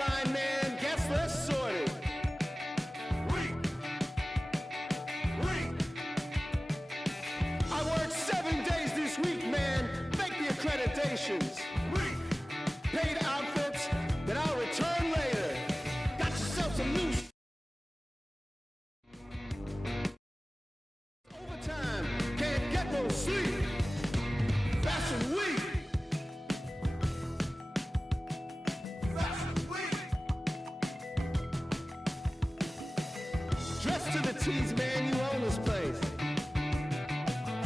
line, man, gets less sorted. I worked 7 days this week, man. Fake the accreditations. Paid outfits that I'll return later. Got yourself some new overtime. Can't get no sleep. Fashion week. Dressed to the T's, man, you own this place.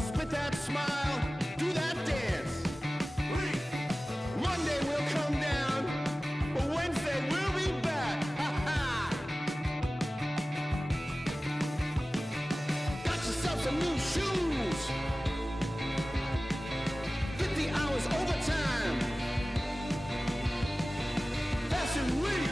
Spit that smile, do that dance. Monday we'll come down, but Wednesday we'll be back. Ha ha! Got yourself some new shoes. 50 hours overtime. Fashion week.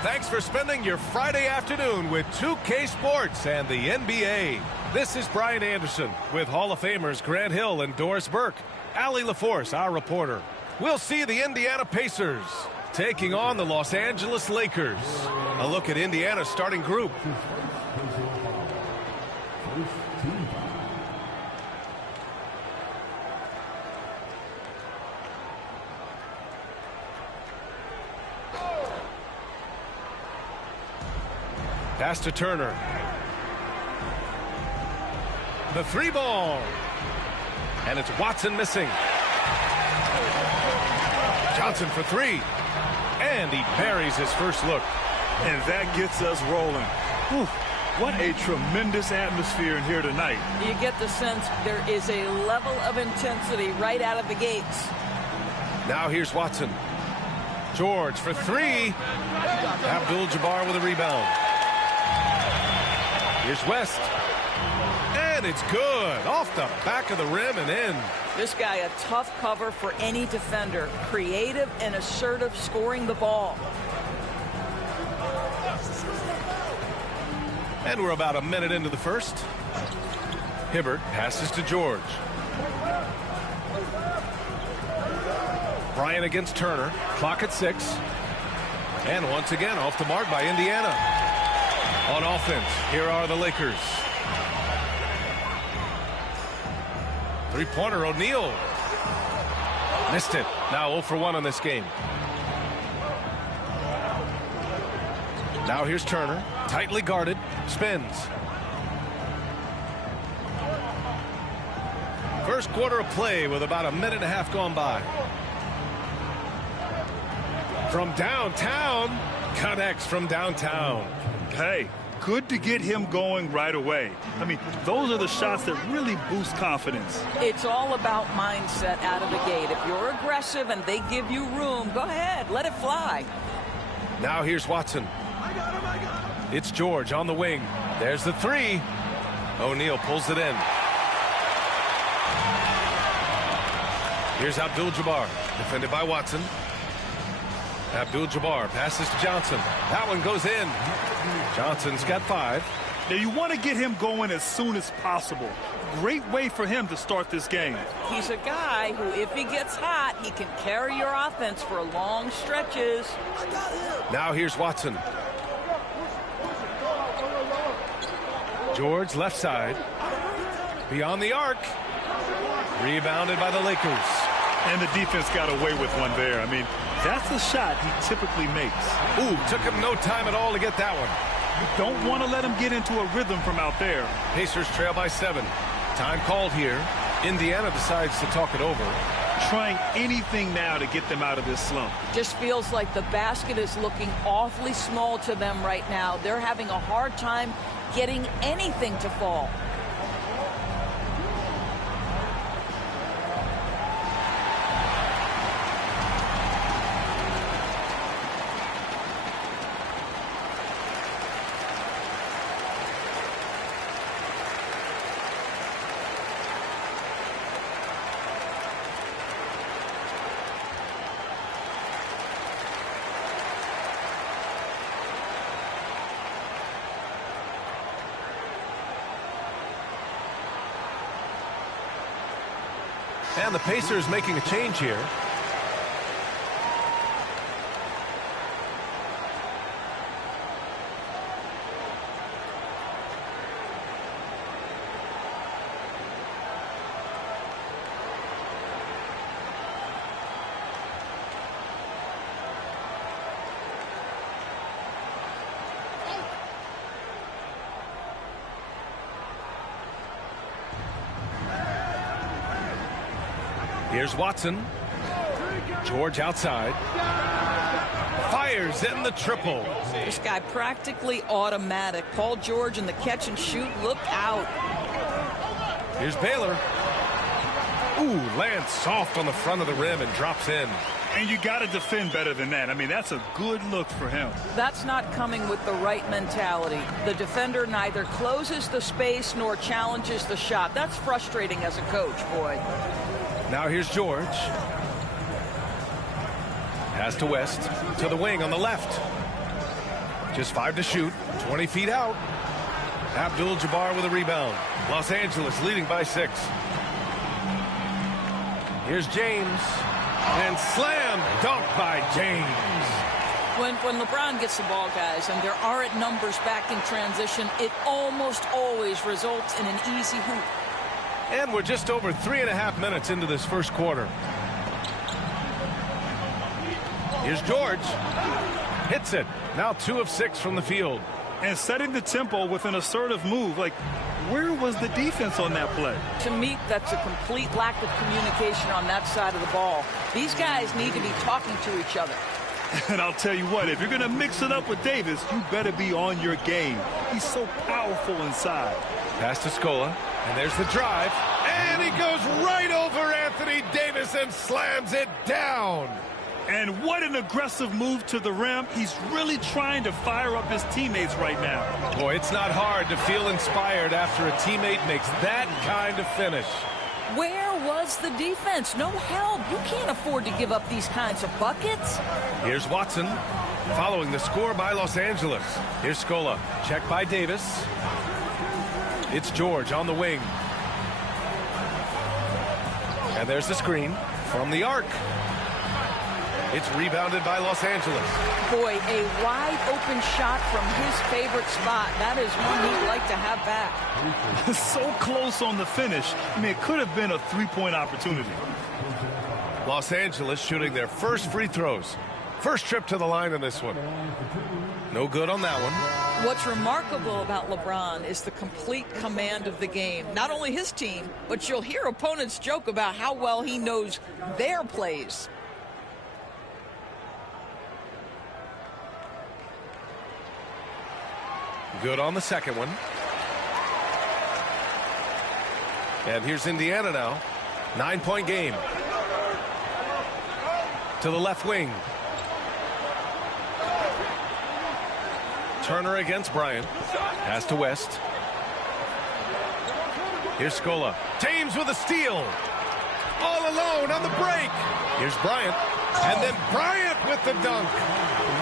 Thanks for spending your Friday afternoon with 2K Sports and the NBA. This is Brian Anderson with Hall of Famers Grant Hill and Doris Burke. Allie LaForce, our reporter. We'll see the Indiana Pacers taking on the Los Angeles Lakers. A look at Indiana's starting group. Pass to Turner. The three ball. And it's Watson missing. Johnson for three. And he buries his first look. And that gets us rolling. Whew. What a tremendous atmosphere in here tonight. You get the sense there is a level of intensity right out of the gates. Now here's Watson. George for three. Abdul-Jabbar with a rebound. Here's West. And it's good. Off the back of the rim and in. This guy, a tough cover for any defender. Creative and assertive scoring the ball. And we're about a minute into the first. Hibbert passes to George. Bryant against Turner. Clock at 6. And once again off the mark by Indiana. On offense, here are the Lakers. Three-pointer, O'Neal. Missed it. Now 0 for 1 on this game. Now here's Turner. Tightly guarded. Spins. First quarter of play with about a minute and a half gone by. From downtown. Connects from downtown. Hey, good to get him going right away. I mean, those are the shots that really boost confidence. It's all about mindset out of the gate. If you're aggressive and they give you room, go ahead, let it fly. Now here's Watson. It's George on the wing. There's the three. O'Neal pulls it in. Here's Abdul-Jabbar, defended by Watson. Abdul-Jabbar passes to Johnson. That one goes in. Johnson's got 5. Now you want to get him going as soon as possible. Great way for him to start this game. He's a guy who, if he gets hot, he can carry your offense for long stretches. Now here's Watson. George left side. Beyond the arc. Rebounded by the Lakers. And the defense got away with one there. I mean, that's the shot he typically makes. Ooh, took him no time at all to get that one. You don't want to let him get into a rhythm from out there. Pacers trail by 7. Time called here. Indiana decides to talk it over. Trying anything now to get them out of this slump. Just feels like the basket is looking awfully small to them right now. They're having a hard time getting anything to fall. And the Pacers making a change here. Here's Watson. George outside. Fires in the triple. This guy practically automatic. Paul George in the catch and shoot. Look out. Here's Baylor. Ooh, lands soft on the front of the rim and drops in. And you got to defend better than that. I mean, that's a good look for him. That's not coming with the right mentality. The defender neither closes the space nor challenges the shot. That's frustrating as a coach, boy. Now here's George. Pass to West. To the wing on the left. Just 5 to shoot. 20 feet out. Abdul-Jabbar with a rebound. Los Angeles leading by 6. Here's James. And slam dunk by James. When LeBron gets the ball, guys, and there aren't numbers back in transition, it almost always results in an easy hoop. And we're just over 3.5 minutes into this first quarter. Here's George. Hits it. Now 2 of 6 from the field. And setting the tempo with an assertive move. Like, where was the defense on that play? To me, that's a complete lack of communication on that side of the ball. These guys need to be talking to each other. And I'll tell you what, if you're going to mix it up with Davis, you better be on your game. He's so powerful inside. Pass to Scola. And there's the drive. And he goes right over Anthony Davis and slams it down. And what an aggressive move to the rim. He's really trying to fire up his teammates right now. Boy, it's not hard to feel inspired after a teammate makes that kind of finish. Where was the defense? No help. You can't afford to give up these kinds of buckets. Here's Watson following the score by Los Angeles. Here's Scola. Check by Davis. It's George on the wing. And there's the screen from the arc. It's rebounded by Los Angeles. Boy, a wide open shot from his favorite spot. That is one he'd like to have back. So close on the finish. I mean, it could have been a three-point opportunity. Los Angeles shooting their first free throws. First trip to the line in this one. No good on that one. What's remarkable about LeBron is the complete command of the game. Not only his team, but you'll hear opponents joke about how well he knows their plays. Good on the second one. And here's Indiana now. 9-point game. To the left wing. Turner against Bryant. Pass to West. Here's Scola. James with a steal. All alone on the break. Here's Bryant. And then Bryant with the dunk.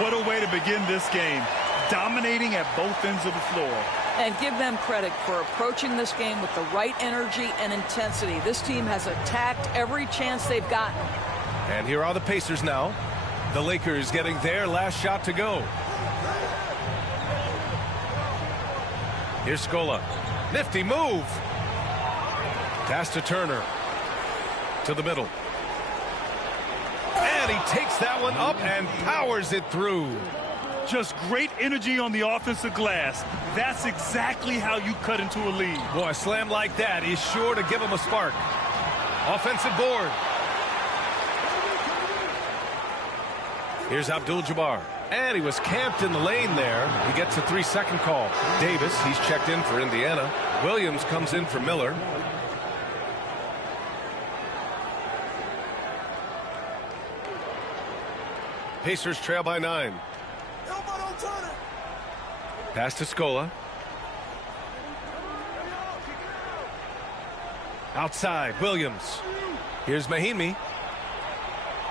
What a way to begin this game. Dominating at both ends of the floor. And give them credit for approaching this game with the right energy and intensity. This team has attacked every chance they've gotten. And here are the Pacers now. The Lakers getting their last shot to go. Here's Scola. Nifty move. Pass to Turner. To the middle. And he takes that one up and powers it through. Just great energy on the offensive glass. That's exactly how you cut into a lead. Boy, a slam like that is sure to give him a spark. Offensive board. Here's Abdul-Jabbar. And he was camped in the lane there. He gets a 3-second call. Davis, he's checked in for Indiana. Williams comes in for Miller. Pacers trail by 9. Pass to Scola. Outside, Williams. Here's Mahinmi.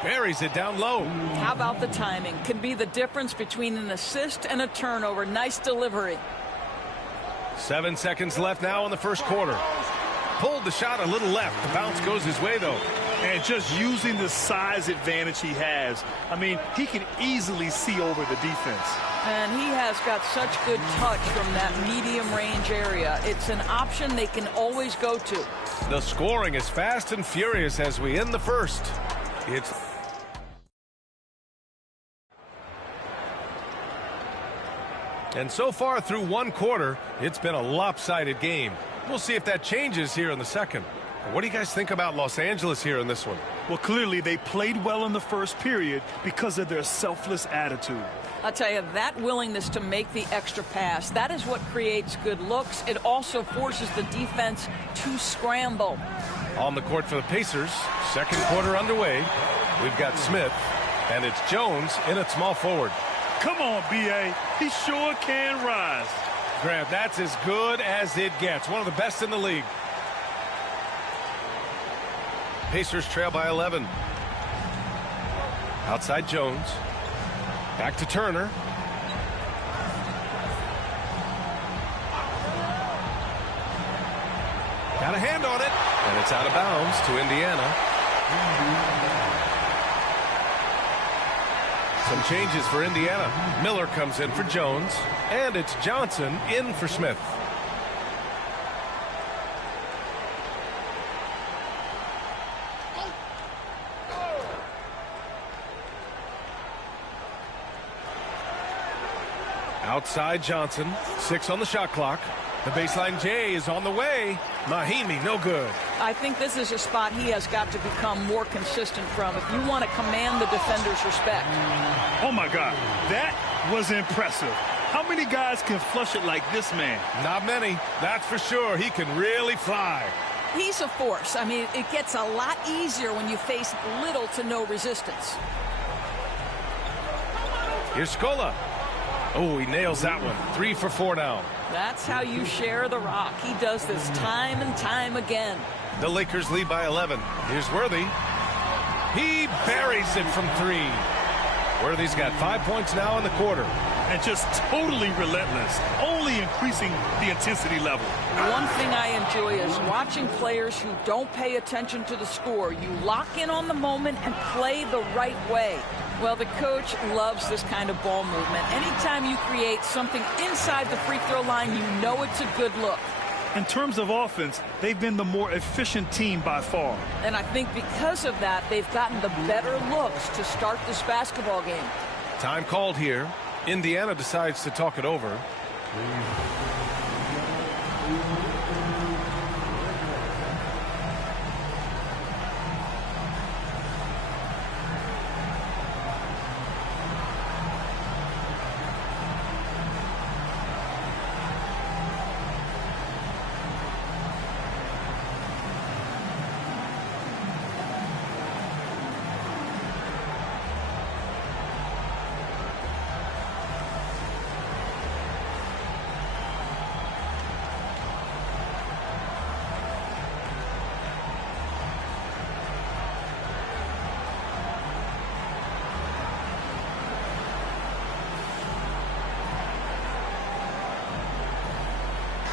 Buries it down low. How about the timing? Can be the difference between an assist and a turnover. Nice delivery. 7 seconds left now in the first quarter. Pulled the shot a little left. The bounce goes his way, though. And just using the size advantage he has, I mean, he can easily see over the defense. And he has got such good touch from that medium range area. It's an option they can always go to. The scoring is fast and furious as we end the first. And so far through one quarter, it's been a lopsided game. We'll see if that changes here in the second. What do you guys think about Los Angeles here in this one? Well, clearly they played well in the first period because of their selfless attitude. I'll tell you, that willingness to make the extra pass, that is what creates good looks. It also forces the defense to scramble. On the court for the Pacers, second quarter underway. We've got Smith, and it's Jones in at small forward. Come on, B.A. He sure can rise. Grant, that's as good as it gets. One of the best in the league. Pacers trail by 11. Outside Jones. Back to Turner. Got a hand on it. And it's out of bounds to Indiana. Some changes for Indiana. Miller comes in for Jones. And it's Johnson in for Smith. Outside Johnson, 6 on the shot clock. The baseline J is on the way. Mahinmi, no good. I think this is a spot he has got to become more consistent from if you want to command the defender's respect. Oh, my God. That was impressive. How many guys can flush it like this man? Not many. That's for sure. He can really fly. He's a force. I mean, it gets a lot easier when you face little to no resistance. Here's Scola. Oh, he nails that one. 3 for 4 now. That's how you share the rock. He does this time and time again. The Lakers lead by 11. Here's Worthy. He buries it from 3. Worthy's got 5 points now in the quarter. And just totally relentless, only increasing the intensity level. One thing I enjoy is watching players who don't pay attention to the score. You lock in on the moment and play the right way. Well, the coach loves this kind of ball movement. Anytime you create something inside the free throw line, you know it's a good look. In terms of offense, they've been the more efficient team by far. And I think because of that, they've gotten the better looks to start this basketball game. Time called here. Indiana decides to talk it over.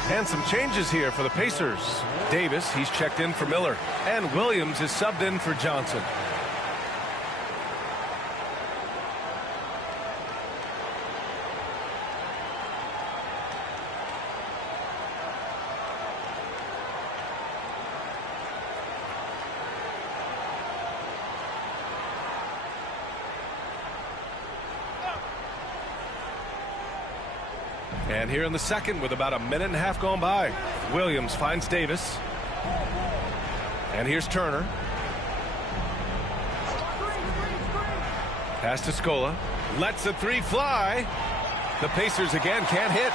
And some changes here for the Pacers. Davis, he's checked in for Miller. And Williams is subbed in for Johnson. And here in the second, with about a minute and a half gone by, Williams finds Davis. And here's Turner. Pass to Scola. Lets the 3 fly. The Pacers again can't hit.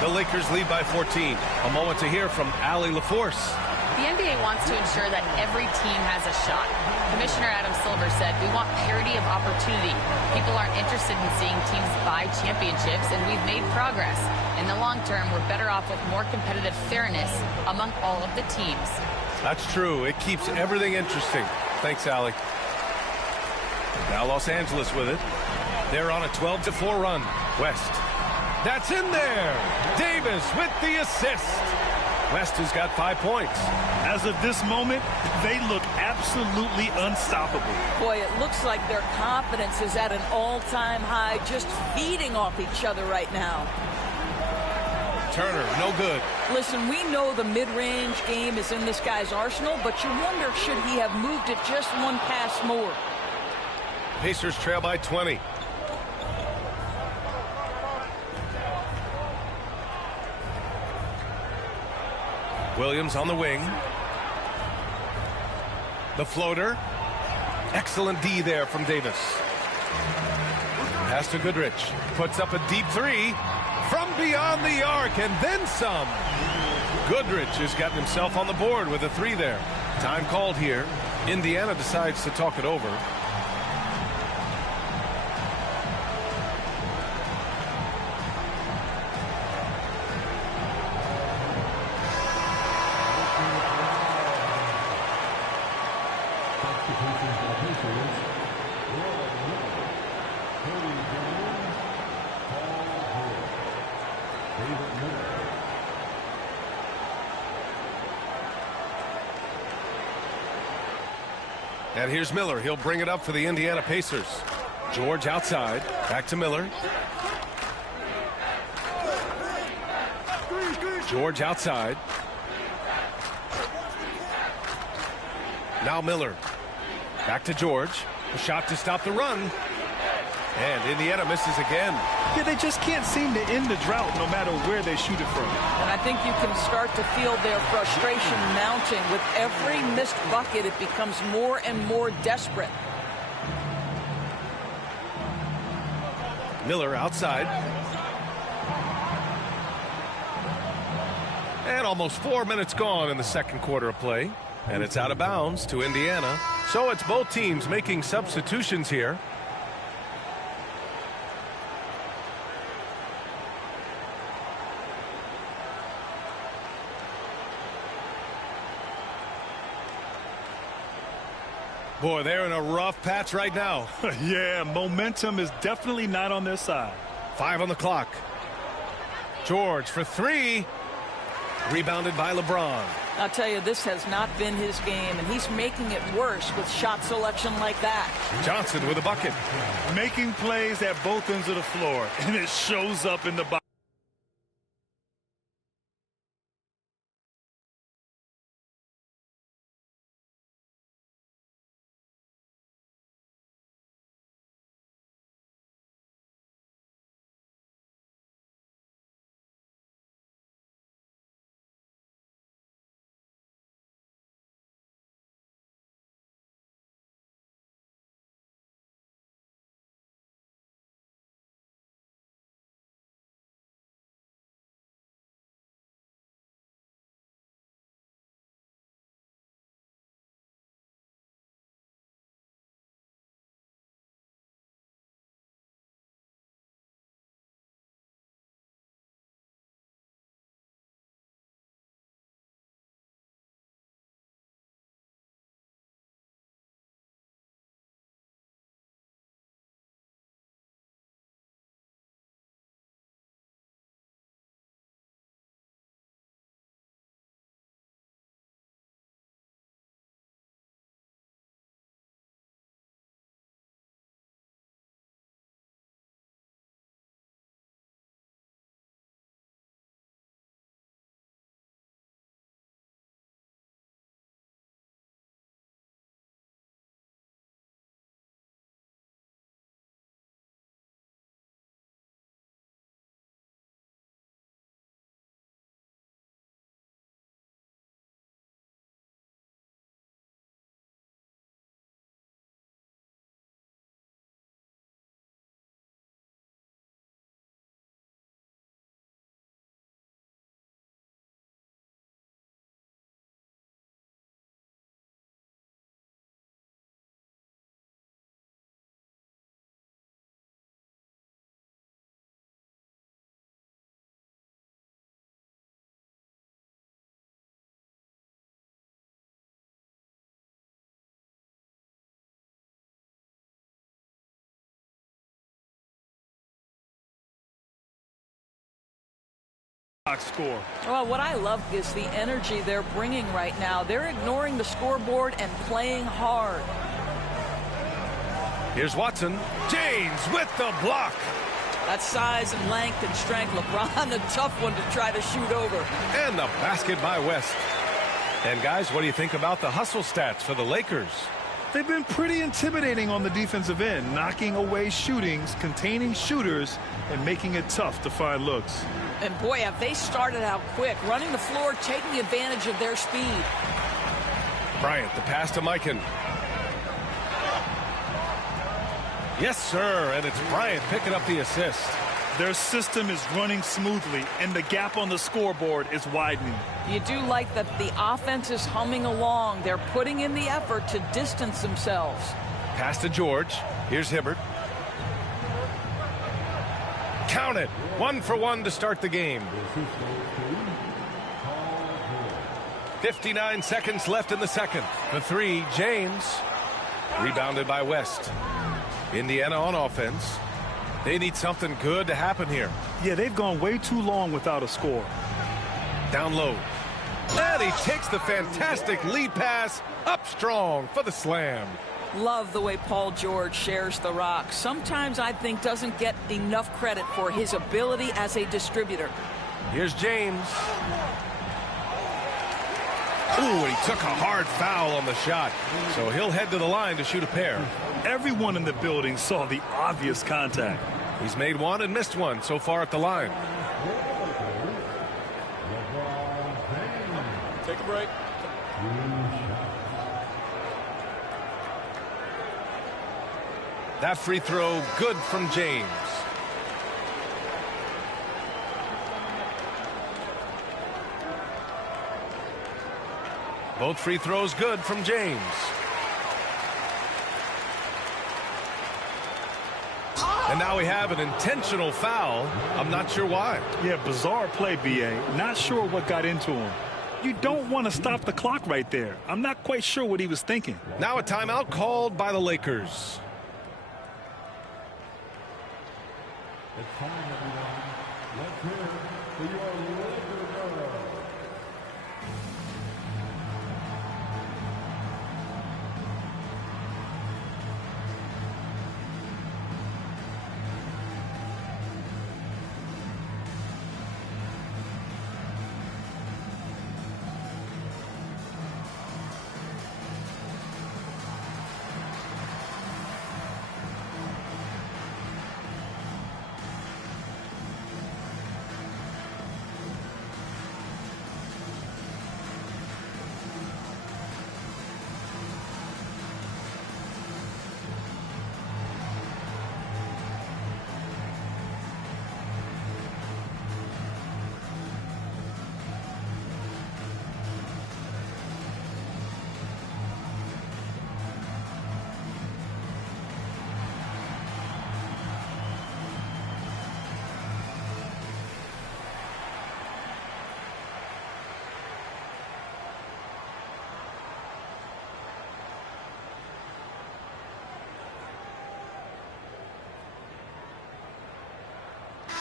The Lakers lead by 14. A moment to hear from Allie LaForce. The NBA wants to ensure that every team has a shot. Commissioner Adam Silver said, we want parity of opportunity. People aren't interested in seeing teams buy championships, and we've made progress. In the long term, we're better off with more competitive fairness among all of the teams. That's true. It keeps everything interesting. Thanks, Allie. Now Los Angeles with it. They're on a 12-4 run. West. That's in there. Davis with the assist. West has got 5 points. As of this moment, they look absolutely unstoppable. Boy, it looks like their confidence is at an all-time high, just feeding off each other right now. Turner, no good. Listen, we know the mid-range game is in this guy's arsenal, but you wonder, should he have moved it just one pass more? Pacers trail by 20. Williams on the wing. The floater. Excellent D there from Davis. Pass to Goodrich. Puts up a deep three from beyond the arc and then some. Goodrich has gotten himself on the board with a three there. Time called here. Indiana decides to talk it over. And here's Miller. He'll bring it up for the Indiana Pacers. George outside. Back to Miller. George outside. Now Miller. Back to George. A shot to stop the run. And Indiana misses again. Yeah, they just can't seem to end the drought no matter where they shoot it from. And I think you can start to feel their frustration mounting. With every missed bucket, it becomes more and more desperate. Miller outside. And almost 4 minutes gone in the second quarter of play. And it's out of bounds to Indiana. So it's both teams making substitutions here. Boy, they're in a rough patch right now. Yeah, momentum is definitely not on their side. 5 on the clock. George for three. Rebounded by LeBron. I'll tell you, this has not been his game, and he's making it worse with shot selection like that. Johnson with a bucket. Making plays at both ends of the floor, and it shows up in the box. score. Well, what I love is the energy they're bringing right now. They're ignoring the scoreboard and playing hard. Here's Watson. James with the block. That size and length and strength. LeBron, a tough one to try to shoot over. And the basket by West. And guys, what do you think about the hustle stats for the Lakers? They've been pretty intimidating on the defensive end, knocking away shootings, containing shooters, and making it tough to find looks. And boy, have they started out quick, running the floor, taking advantage of their speed. Bryant, the pass to Mikan. Yes, sir, and it's Bryant picking up the assist. Their system is running smoothly, and the gap on the scoreboard is widening. You do like that the offense is humming along. They're putting in the effort to distance themselves. Pass to George. Here's Hibbert. Count it. 1 for 1 to start the game. 59 seconds left in the second. The three, James. Rebounded by West. Indiana on offense. They need something good to happen here. Yeah, they've gone way too long without a score. Down low. And he takes the fantastic lead pass up strong for the slam. Love the way Paul George shares the rock. Sometimes I think doesn't get enough credit for his ability as a distributor. Here's James. Ooh, he took a hard foul on the shot. So he'll head to the line to shoot a pair. Everyone in the building saw the obvious contact. He's made one and missed one so far at the line. Take a break. That free throw good from James. Both free throws good from James. And now we have an intentional foul. I'm not sure why. Yeah, bizarre play, B.A. Not sure what got into him. You don't want to stop the clock right there. I'm not quite sure what he was thinking. Now a timeout called by the Lakers. It's time, everyone. Let's hear it for your Lakers.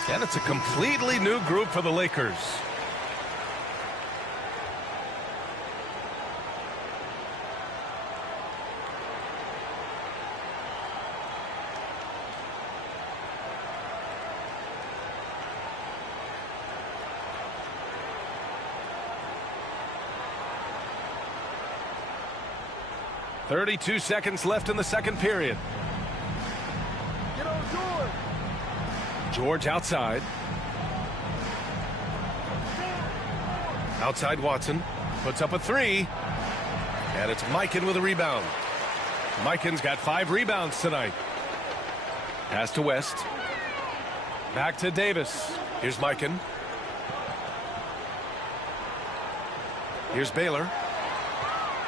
And it's a completely new group for the Lakers. .32 seconds left in the second period. George outside. Outside Watson. Puts up a three. And it's Mikan with a rebound. Mikan's got 5 rebounds tonight. Pass to West. Back to Davis. Here's Mikan. Here's Baylor.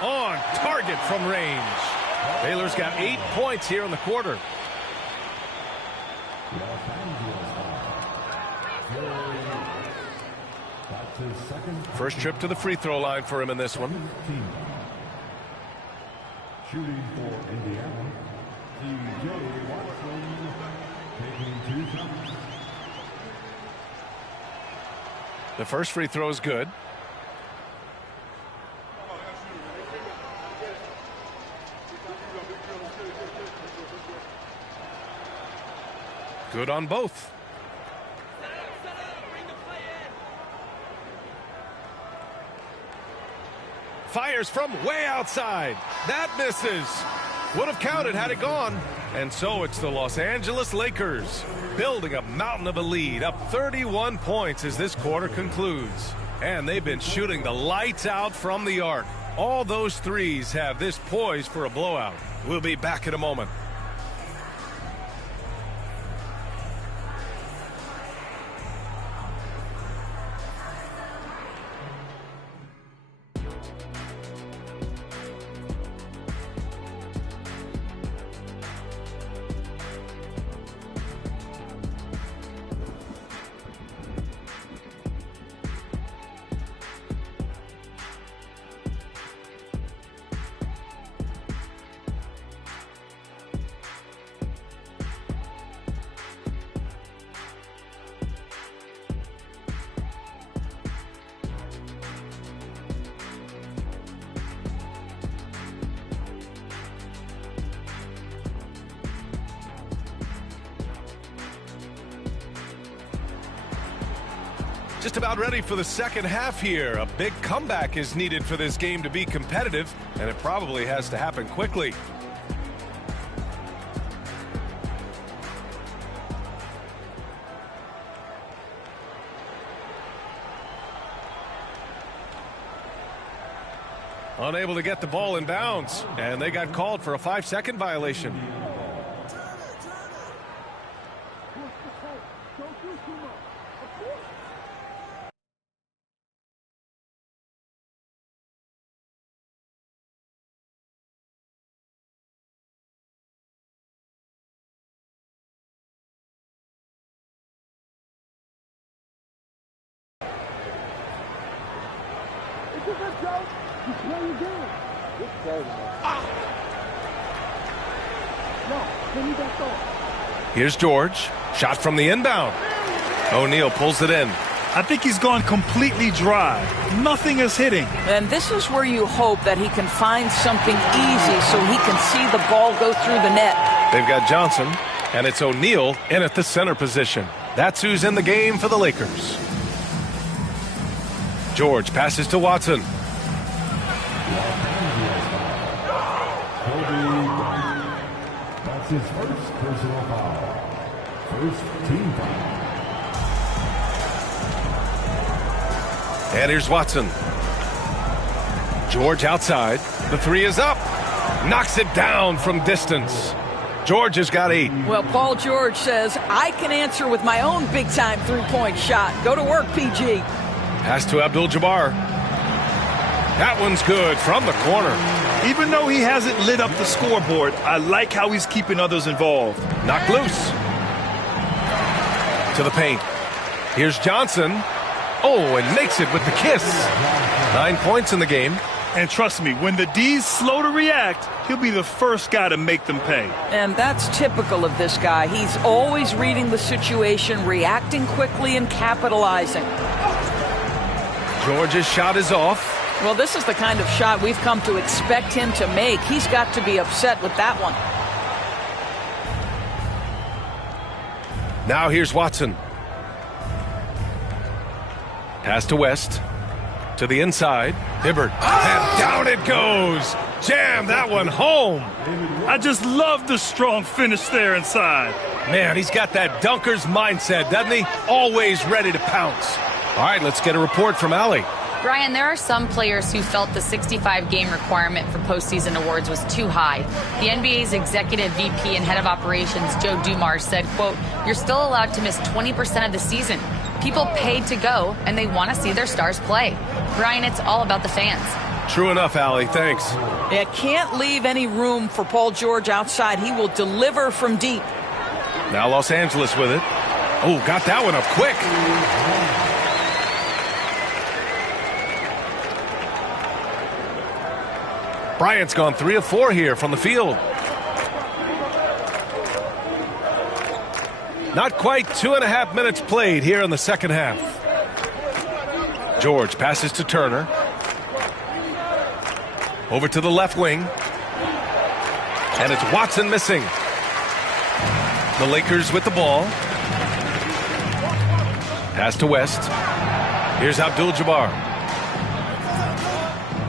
On target from range. Baylor's got 8 points here in the quarter. First trip to the free throw line for him in this one. Shooting for Indiana, C.J. Watson, taking 2 shots. The first free throw is good. Good on both. Fires from way outside. That misses. Would have counted had it gone. And so it's the Los Angeles Lakers building a mountain of a lead, up 31 points as this quarter concludes. And they've been shooting the lights out from the arc. All those threes have this poised for a blowout. We'll be back in a moment. Just about ready for the second half here. A big comeback is needed for this game to be competitive, and it probably has to happen quickly. Unable to get the ball in bounds, and they got called for a 5-second violation. Here's George. Shot from the inbound. O'Neal pulls it in. I think he's gone completely dry. Nothing is hitting. And this is where you hope that he can find something easy so he can see the ball go through the net. They've got Johnson, and it's O'Neal in at the center position. That's who's in the game for the Lakers. George passes to Watson. That's his first personal foul. First team foul. And here's Watson. George outside. The three is up. Knocks it down from distance. George has got 8. Well, Paul George says, I can answer with my own big-time three-point shot. Go to work, PG. Pass to Abdul-Jabbar. That one's good from the corner. Even though he hasn't lit up the scoreboard, I like how he's keeping others involved. Knocked loose. To the paint. Here's Johnson. Oh, and makes it with the kiss. 9 points in the game. And trust me, when the D's slow to react, he'll be the first guy to make them pay. And that's typical of this guy. He's always reading the situation, reacting quickly, and capitalizing. George's shot is off. Well, this is the kind of shot we've come to expect him to make. He's got to be upset with that one. Now here's Watson. Pass to West. To the inside. Hibbert. And down it goes. Jam that one home. I just love the strong finish there inside. Man, he's got that dunker's mindset, doesn't he? Always ready to pounce. All right, let's get a report from Allie. Brian, there are some players who felt the 65-game requirement for postseason awards was too high. The NBA's executive VP and head of operations, Joe Dumars, said, quote, "You're still allowed to miss 20% of the season. People paid to go, and they want to see their stars play." Brian, it's all about the fans. True enough, Allie. Thanks. It can't leave any room for Paul George outside. He will deliver from deep. Now Los Angeles with it. Oh, got that one up quick. Bryant's gone 3 of 4 here from the field. Not quite 2.5 minutes played here in the second half. George passes to Turner. Over to the left wing. And it's Watson missing. The Lakers with the ball. Pass to West. Here's Abdul-Jabbar.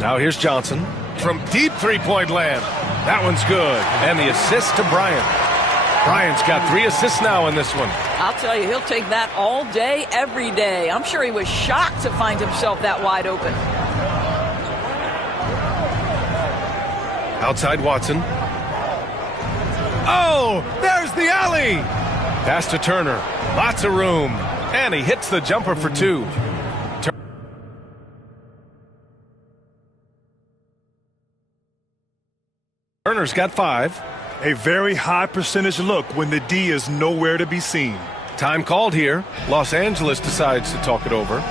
Now here's Johnson. From deep three-point land. That one's good. And the assist to Bryant. Bryant's got 3 assists now in this one. I'll tell you, he'll take that all day, every day. I'm sure he was shocked to find himself that wide open. Outside Watson. Oh, there's the alley. Pass to Turner. Lots of room. And he hits the jumper for 2. Turner's got 5. A very high percentage look when the D is nowhere to be seen. Time called here. Los Angeles decides to talk it over.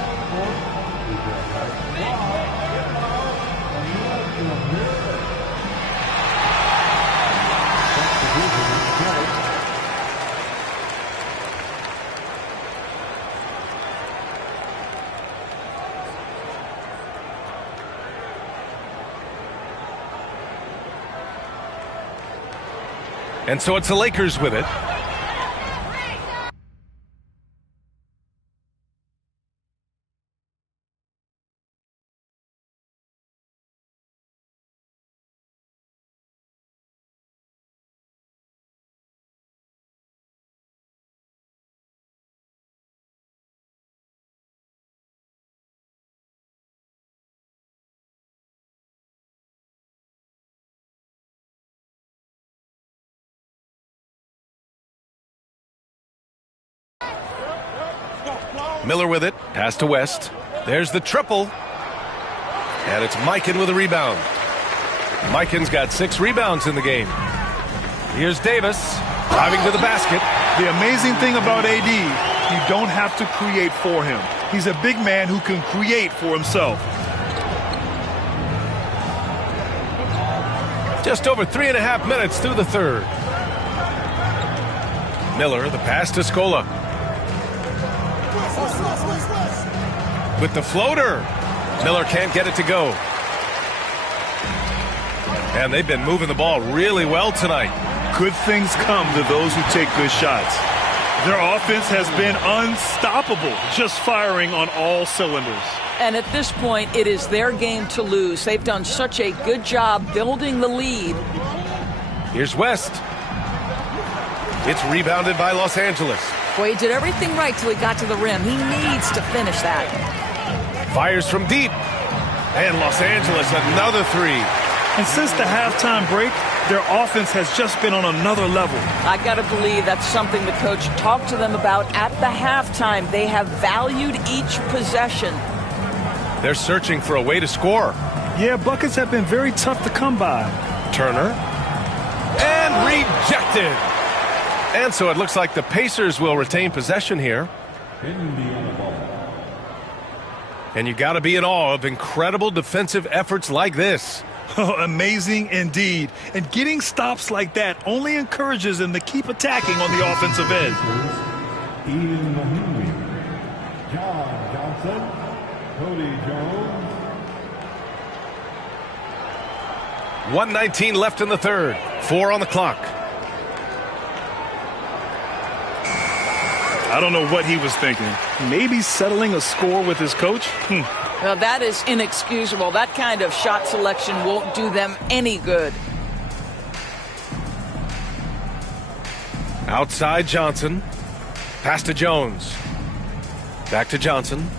And so it's the Lakers with it. Miller with it. Pass to West. There's the triple. And it's Mikan with a rebound. Mikan's got 6 rebounds in the game. Here's Davis driving to the basket. The amazing thing about AD, you don't have to create for him. He's a big man who can create for himself. Just over 3.5 minutes through the third. Miller, the pass to Scola. With the floater. Miller can't get it to go. And they've been moving the ball really well tonight. Good things come to those who take good shots. Their offense has been unstoppable, just firing on all cylinders. And at this point, it is their game to lose. They've done such a good job building the lead. Here's West. It's rebounded by Los Angeles. Boy, he did everything right till he got to the rim. He needs to finish that. Fires from deep. And Los Angeles, another 3. And since the halftime break, their offense has just been on another level. I got to believe that's something the coach talked to them about at the halftime. They have valued each possession. They're searching for a way to score. Yeah, buckets have been very tough to come by. Turner. And rejected. And so it looks like the Pacers will retain possession here. And you got to be in awe of incredible defensive efforts like this. Oh, amazing indeed. And getting stops like that only encourages them to keep attacking on the offensive end. Ian Mahinmi, John Johnson, Cody Jones. 1:19 left in the third. 4 on the clock. I don't know what he was thinking. Maybe settling a score with his coach? Well, that is inexcusable. That kind of shot selection won't do them any good. Outside Johnson. Pass to Jones. Back to Johnson.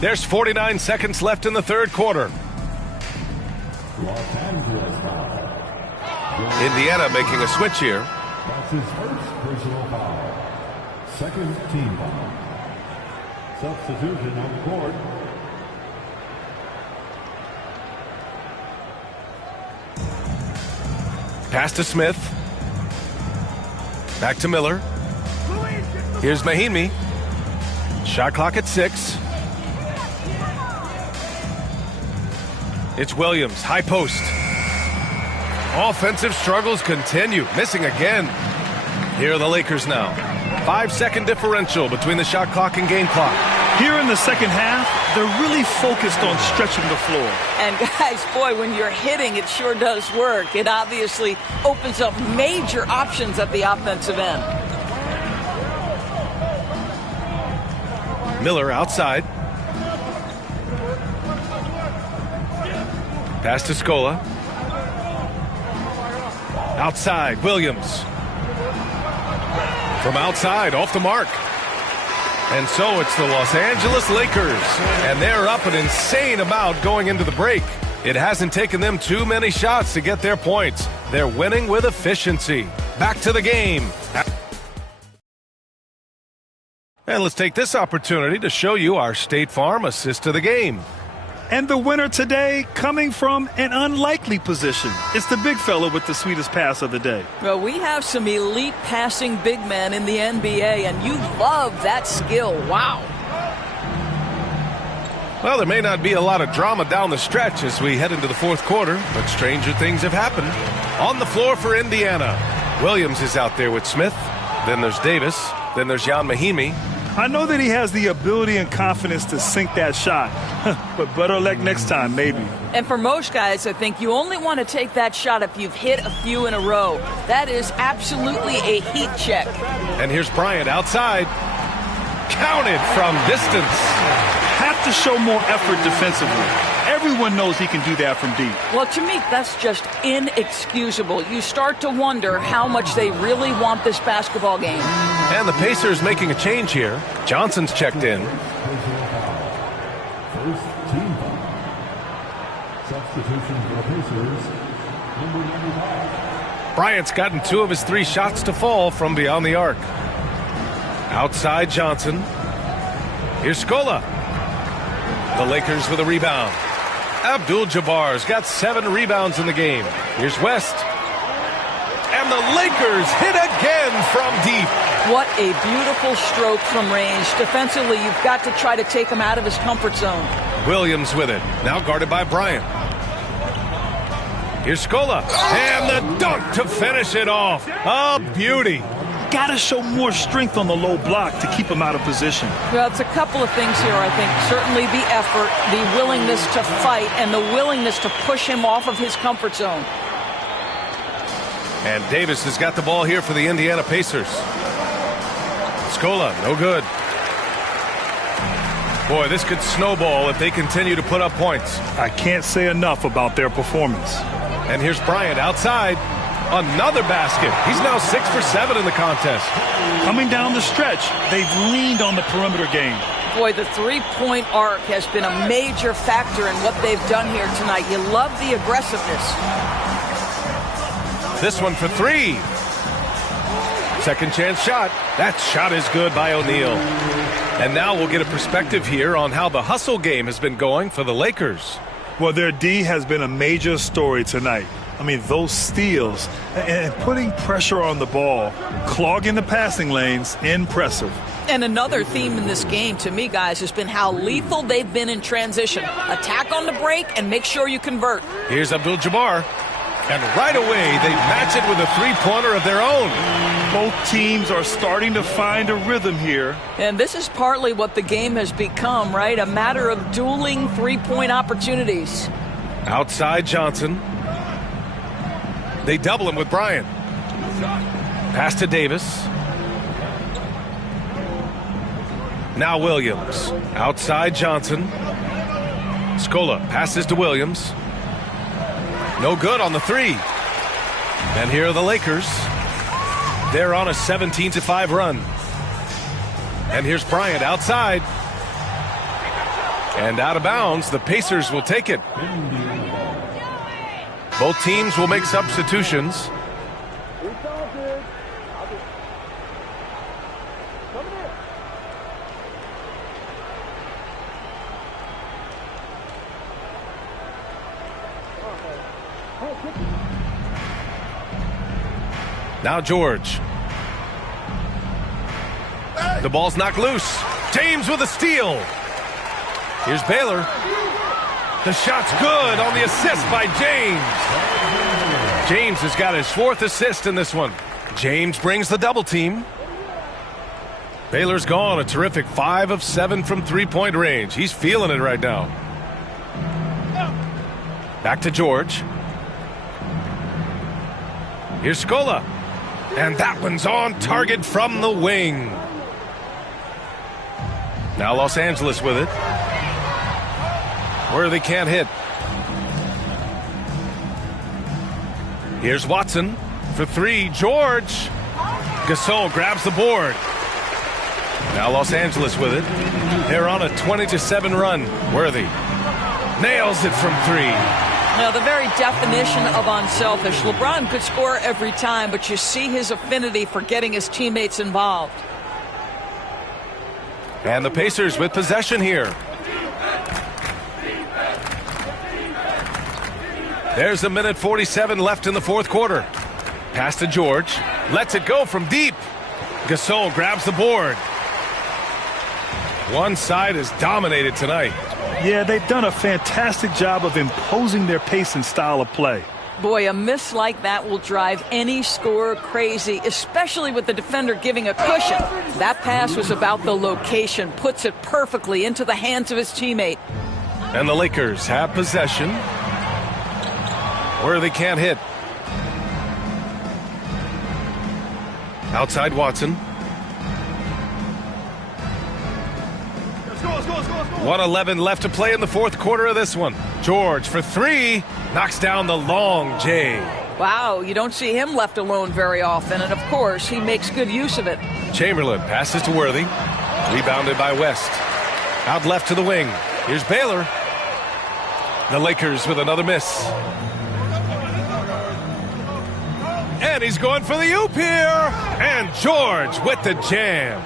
There's 49 seconds left in the third quarter. Los Angeles foul. Indiana making a switch here. That's his first personal foul. Second team foul. Substitution on the court. Pass to Smith. Back to Miller. Here's Mahinmi. Shot clock at 6. It's Williams, high post. Offensive struggles continue, missing again. Here are the Lakers now. 5-second differential between the shot clock and game clock. Here in the second half, they're really focused on stretching the floor. And guys, boy, when you're hitting, it sure does work. It obviously opens up major options at the offensive end. Miller outside. Pass to Scola. Outside, Williams. From outside, off the mark. And so it's the Los Angeles Lakers. And they're up an insane amount going into the break. It hasn't taken them too many shots to get their points. They're winning with efficiency. Back to the game. And let's take this opportunity to show you our State Farm assist to the game. And the winner today coming from an unlikely position. It's the big fella with the sweetest pass of the day. Well, we have some elite passing big men in the NBA, and you love that skill. Wow. Well, there may not be a lot of drama down the stretch as we head into the fourth quarter, but stranger things have happened. On the floor for Indiana, Williams is out there with Smith. Then there's Davis. Then there's Jan Mahimi. I know that he has the ability and confidence to sink that shot, but better luck next time, maybe. And for most guys, I think you only want to take that shot if you've hit a few in a row. That is absolutely a heat check. And here's Bryant outside. Counted from distance. Have to show more effort defensively. Everyone knows he can do that from deep. Well, to me, that's just inexcusable. You start to wonder how much they really want this basketball game. And the Pacers making a change here. Johnson's checked in. First team foul. Substitution for the Pacers. Number 95. Bryant's gotten 2 of his 3 shots to fall from beyond the arc. Outside Johnson. Here's Scola. The Lakers with a rebound. Abdul-Jabbar's got 7 rebounds in the game. Here's West. And the Lakers hit again from deep. What a beautiful stroke from range. Defensively, you've got to try to take him out of his comfort zone. Williams with it. Now guarded by Bryant. Here's Scola. And the dunk to finish it off. A beauty. Got to show more strength on the low block to keep him out of position. Well, it's a couple of things here, I think. Certainly the effort, the willingness to fight, and the willingness to push him off of his comfort zone. And Davis has got the ball here for the Indiana Pacers. Scola, no good. Boy, this could snowball if they continue to put up points. I can't say enough about their performance. And here's Bryant outside. Another basket. He's now 6 for 7 in the contest. Coming down the stretch, they've leaned on the perimeter game. Boy, the three-point arc has been a major factor in what they've done here tonight. You love the aggressiveness. This one for 3. Second chance shot. That shot is good by O'Neal. And now we'll get a perspective here on how the hustle game has been going for the Lakers. Well, their D has been a major story tonight. I mean, those steals and putting pressure on the ball, clogging the passing lanes, impressive. And another theme in this game, to me, guys, has been how lethal they've been in transition. Attack on the break and make sure you convert. Here's Abdul-Jabbar. And right away, they match it with a three-pointer of their own. Both teams are starting to find a rhythm here. And this is partly what the game has become, right? A matter of dueling three-point opportunities. Outside Johnson. They double him with Bryant. Pass to Davis. Now Williams. Outside Johnson. Scola passes to Williams. No good on the 3. And here are the Lakers. They're on a 17-5 run. And here's Bryant outside. And out of bounds, the Pacers will take it. Both teams will make substitutions. Now George. The ball's knocked loose. James with a steal. Here's Baylor. The shot's good on the assist by James. James has got his 4th assist in this one. James brings the double team. Baylor's gone a terrific 5 of 7 from three-point range. He's feeling it right now. Back to George. Here's Scola. And that one's on target from the wing. Now Los Angeles with it. Worthy can't hit. Here's Watson for three. George. Gasol grabs the board. Now Los Angeles with it. They're on a 20-7 run. Worthy nails it from three. Now, the very definition of unselfish. LeBron could score every time, but you see his affinity for getting his teammates involved. And the Pacers with possession here. There's a minute 47 left in the fourth quarter. Pass to George. Lets it go from deep. Gasol grabs the board. One side is dominated tonight. Yeah, they've done a fantastic job of imposing their pace and style of play. Boy, a miss like that will drive any scorer crazy, especially with the defender giving a cushion. That pass was about the location, puts it perfectly into the hands of his teammate. And the Lakers have possession. Worthy can't hit. Outside Watson. 1:11 left to play in the fourth quarter of this one. George for three. Knocks down the long J. Wow, you don't see him left alone very often, and of course, he makes good use of it. Chamberlain passes to Worthy. Rebounded by West. Out left to the wing. Here's Baylor. The Lakers with another miss. And he's going for the oop here. And George with the jam.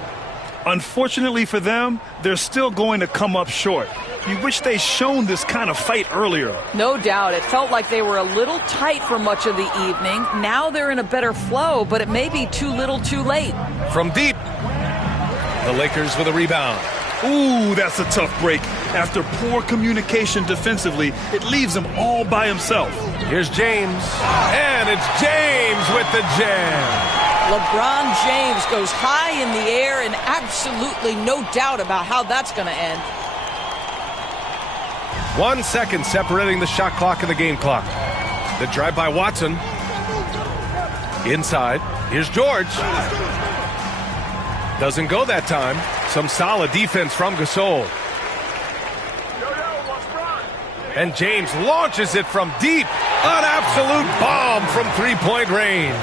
Unfortunately for them, they're still going to come up short. You wish they'd shown this kind of fight earlier. No doubt. It felt like they were a little tight for much of the evening. Now they're in a better flow, but it may be too little too late. From deep. The Lakers with a rebound. Ooh, that's a tough break. After poor communication defensively, it leaves him all by himself. Here's James. And it's James with the jam. LeBron James goes high in the air, and absolutely no doubt about how that's going to end. 1 second separating the shot clock and the game clock. The drive by Watson. Inside. Here's George. Doesn't go that time. Some solid defense from Gasol. And James launches it from deep. An absolute bomb from three-point range.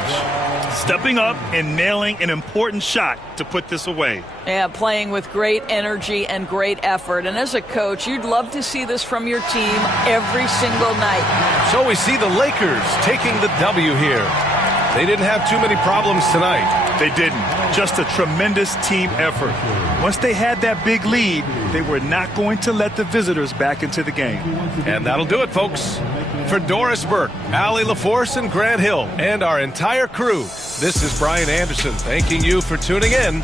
Stepping up and nailing an important shot to put this away. Yeah, playing with great energy and great effort. And as a coach, you'd love to see this from your team every single night. So we see the Lakers taking the W here. They didn't have too many problems tonight. They didn't. Just a tremendous team effort. Once they had that big lead, they were not going to let the visitors back into the game. And that'll do it, folks. For Doris Burke, Allie LaForce, and Grant Hill, and our entire crew, this is Brian Anderson thanking you for tuning in.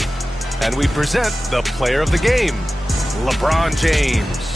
And we present the player of the game, LeBron James.